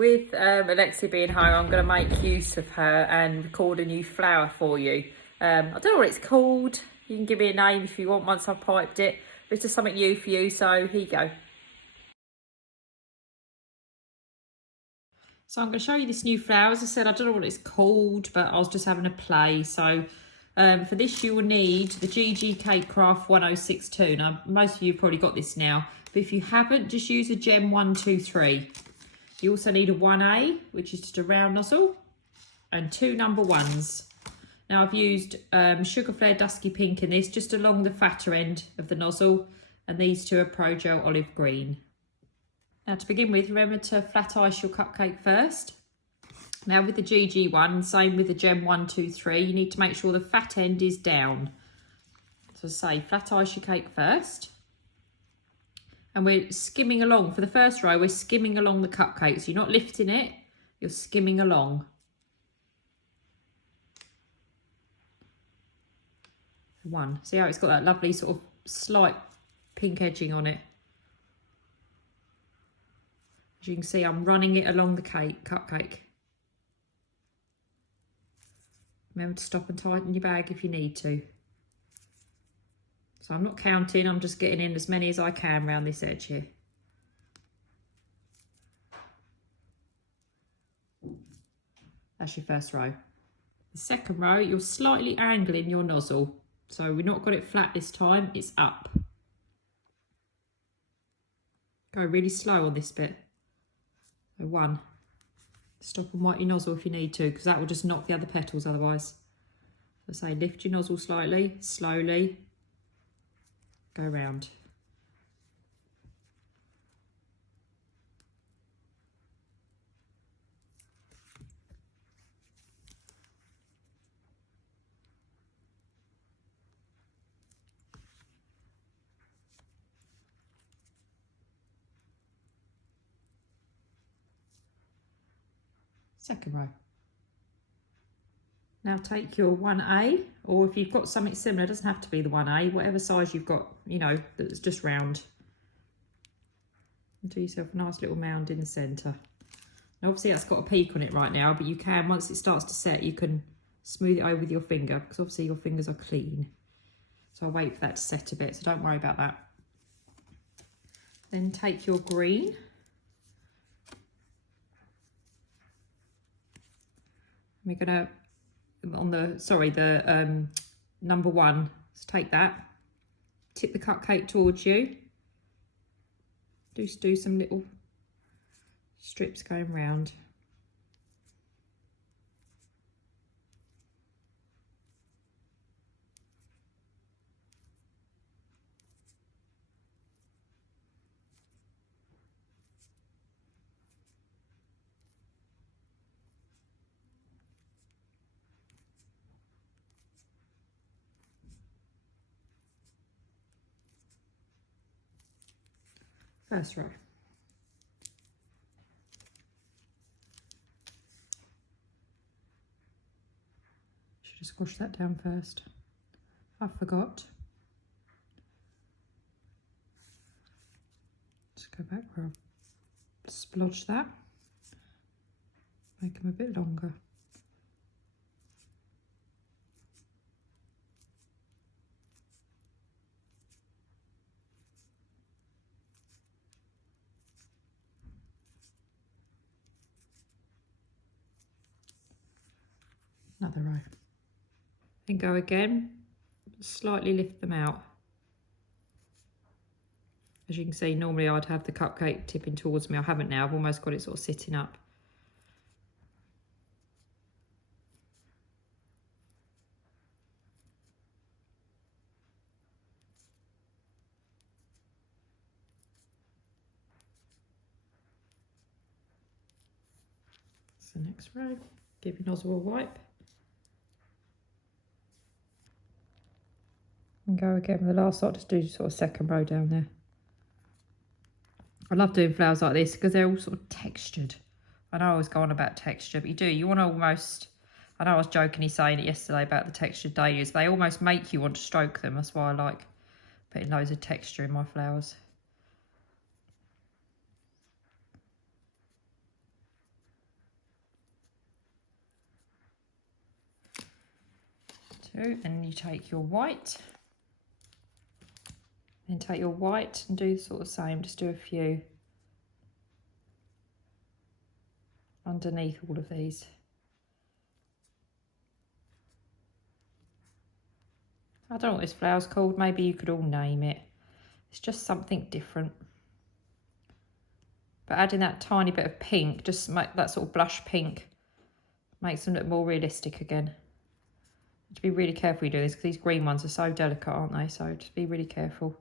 With Alexia being home, I'm going to make use of her and record a new flower for you. I don't know what it's called. You can give me a name if you want once I've piped it. It's just something new for you, so here you go. So I'm going to show you this new flower. As I said, I don't know what it's called, but I was just having a play. So for this, you will need the GG Cake Craft 1062. Now, most of you have probably got this now, but if you haven't, just use a Gem 123. You also need a 1A, which is just a round nozzle, and 2 number 1s. Now I've used Sugar Flare Dusky Pink in this, just along the fatter end of the nozzle, and these two are Pro Gel Olive Green. Now to begin with, remember to flat ice your cupcake first. Now with the GG one, same with the Gem 123, you need to make sure the fat end is down. So say flat ice your cake first. And we're skimming along. For the first row, we're skimming along the cupcake. So you're not lifting it, you're skimming along. One. See how it's got that lovely sort of slight pink edging on it? As you can see, I'm running it along the cupcake. Remember to stop and tighten your bag if you need to. So I'm not counting, I'm just getting in as many as I can around this edge here. That's your first row. The second row, you're slightly angling your nozzle. So we've not got it flat this time, it's up. Go really slow on this bit. So 1. Stop and wipe your nozzle if you need to, because that will just knock the other petals otherwise. So say lift your nozzle slightly, slowly. Go round. Second row. Now take your 1A, or if you've got something similar, it doesn't have to be the 1A, whatever size you've got, you know, that's just round. And do yourself a nice little mound in the centre. Now obviously that's got a peak on it right now, but you can, once it starts to set, you can smooth it over with your finger, because obviously your fingers are clean. So I'll wait for that to set a bit, so don't worry about that. Then take your green. We're gonna, on the, sorry, the number 1, let's take that. Tip the cupcake towards you. Just do some little strips going round. First row. Should have squashed that down first. I forgot. Just go back where I've splodged that. Make them a bit longer. Another row. Then go again, slightly lift them out. As you can see, normally I'd have the cupcake tipping towards me. I haven't now, I've almost got it sort of sitting up. That's the next row. Give your nozzle a wipe. And go again with the last lot, just do sort of second row down there. I love doing flowers like this because they're all sort of textured. I know I always go on about texture, but you want to almost, I know I was jokingly saying it yesterday about the textured dahlias, they almost make you want to stroke them. That's why I like putting loads of texture in my flowers. 2, and you take your white, then take your white and do sort of the same, just do a few underneath all of these. I don't know what this flower's called, maybe you could all name it. It's just something different. But adding that tiny bit of pink, just make that sort of blush pink, makes them look more realistic again. You have to be really careful you do this, because these green ones are so delicate, aren't they? So just be really careful.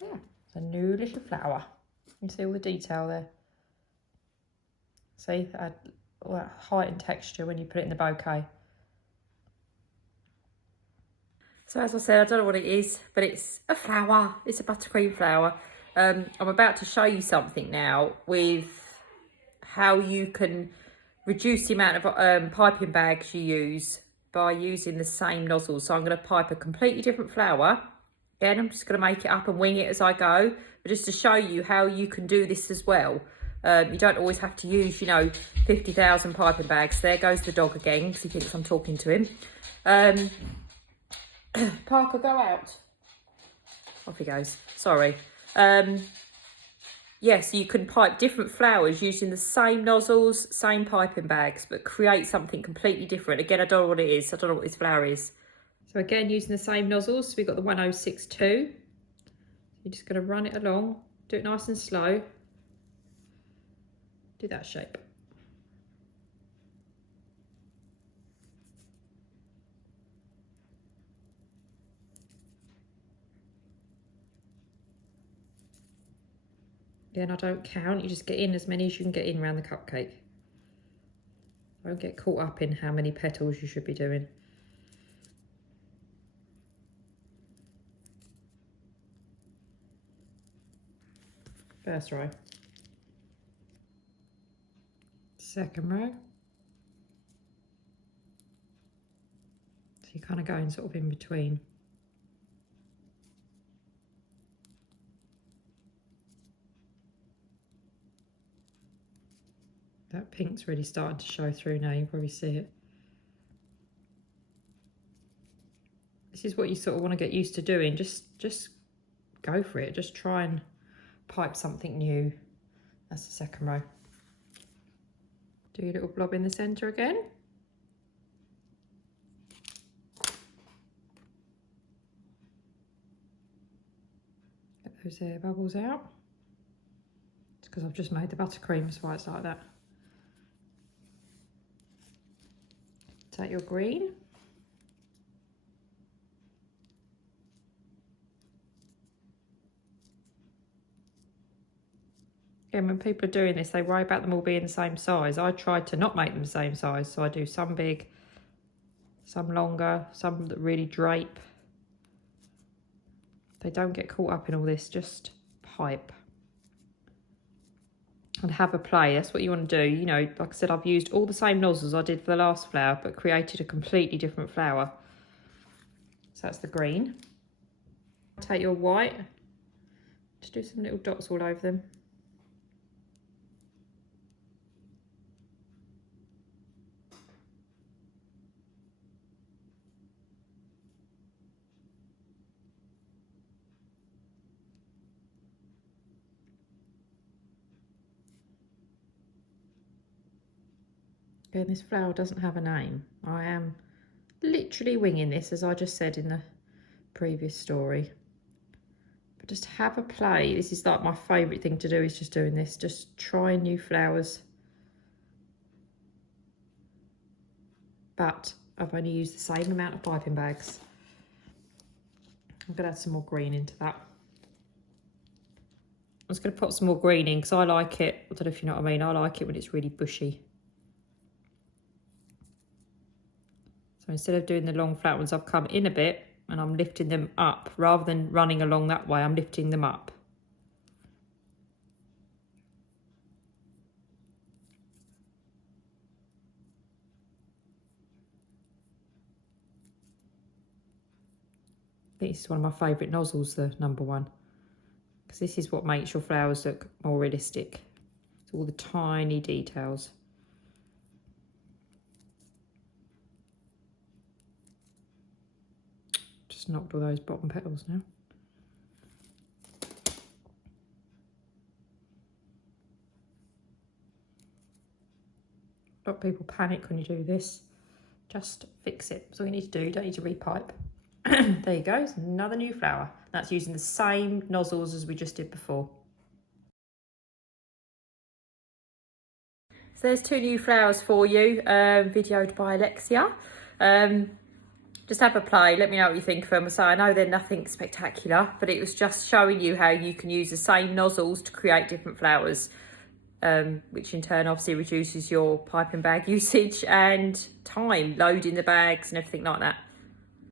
Yeah, it's a new little flower. You see all the detail there. See, add all that height and texture when you put it in the bouquet. So as I said, I don't know what it is, but it's a flower. It's a buttercream flower. I'm about to show you something now with how you can reduce the amount of piping bags you use by using the same nozzles. So I'm going to pipe a completely different flower. Again, I'm just going to make it up and wing it as I go, but just to show you how you can do this as well. You don't always have to use, you know, 50,000 piping bags. There goes the dog again, because he thinks I'm talking to him. Parker, go out. Off he goes. Sorry. Yes, you can pipe different flowers using the same nozzles, same piping bags, but create something completely different. Again, I don't know what it is. I don't know what this flower is. So again, using the same nozzles, so we've got the 1062. You're just going to run it along, do it nice and slow. Do that shape. Again, I don't count, you just get in as many as you can get in around the cupcake. Don't get caught up in how many petals you should be doing. First row. Second row. So you're kind of going sort of in between. That pink's really starting to show through now, you probably see it. This is what you sort of want to get used to doing. Just go for it. Just try and pipe something new. That's the second row. Do your little blob in the centre again. Get those air bubbles out. It's because I've just made the buttercream, that's why it's like that. Take your green. Again, when people are doing this, they worry about them all being the same size. I try to not make them the same size, so I do some big, some longer, some that really drape. They don't get caught up in all this, just pipe. And have a play, that's what you want to do. You know, like I said, I've used all the same nozzles I did for the last flower, but created a completely different flower. So that's the green. Take your white, just do some little dots all over them. Again, this flower doesn't have a name. I am literally winging this, as I just said in the previous story. But just have a play. This is like my favourite thing to do, is just doing this. Just trying new flowers. But I've only used the same amount of piping bags. I'm going to add some more green into that. I'm just going to put some more green in because I like it. I don't know if you know what I mean. I like it when it's really bushy. So instead of doing the long flat ones, I've come in a bit and I'm lifting them up. Rather than running along that way, I'm lifting them up. I think this is one of my favourite nozzles, the number 1. Because this is what makes your flowers look more realistic. It's all the tiny details. knocked all those bottom petals now. A lot of people panic when you do this. Just fix it. That's all you need to do. You don't need to repipe. There you go. It's another new flower. That's using the same nozzles as we just did before. So there's 2 new flowers for you, videoed by Alexia. Just have a play, let me know what you think of them. So I know they're nothing spectacular, but it was just showing you how you can use the same nozzles to create different flowers, which in turn obviously reduces your piping bag usage and time loading the bags and everything like that.